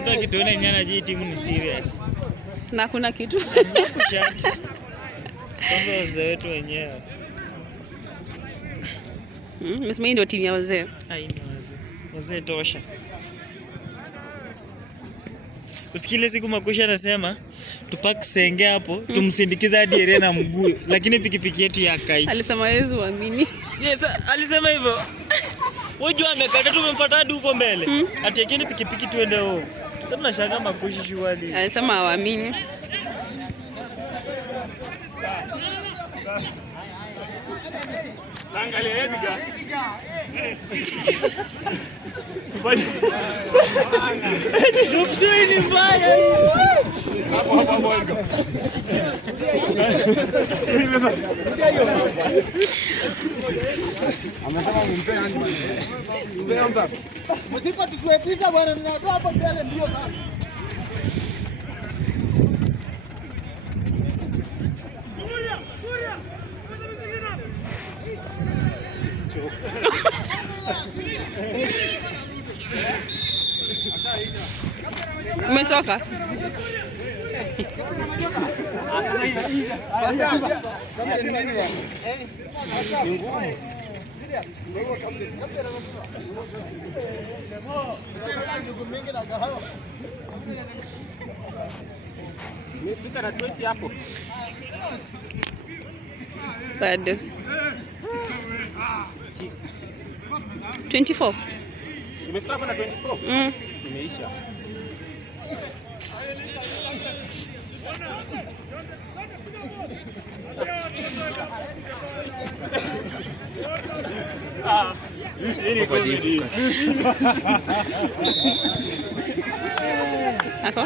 Mtu akituona nyana je timu ni serious. Na kuna kitu. Kwanza wazee wetu wenyewe. Msema hii ndio timu ya wazee. Haina wazee. Wazee tosha. Usikile siku Makusha anasema tupak senge hapo tumsindikiza hadi Arena mguu lakini pikipiki yetu ya kai. Alisema Yesu amini. Yes, alisema hivyo. Wewe amekata tumemfuata hadi huko mbele. Atekeni pikipiki tuende huko. Kama shaka Makusha shughuli. Alisema hawaamini. Angalia Edgar. Nupsui ni mbaya hii. Hapo Edgar. Amesema mpe handi bwana. Umeomba. Msipa tusuetisha bwana ninatoa hapo mbele ndio sana. Umechoka? Nimefika na 20 hapo. Bado. 24. Nimefika hapa na 24. Nimeisha. Ini kwa jini. Ako?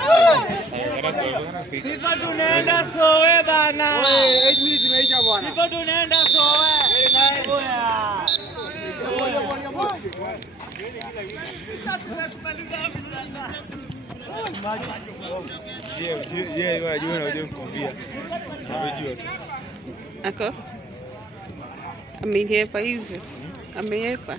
Sasa tunaenda Sowe bana. Wewe 8 minutes imeisha bwana. Sasa tunaenda Sowe. Ako? Amehepa hivyo. Amehepa.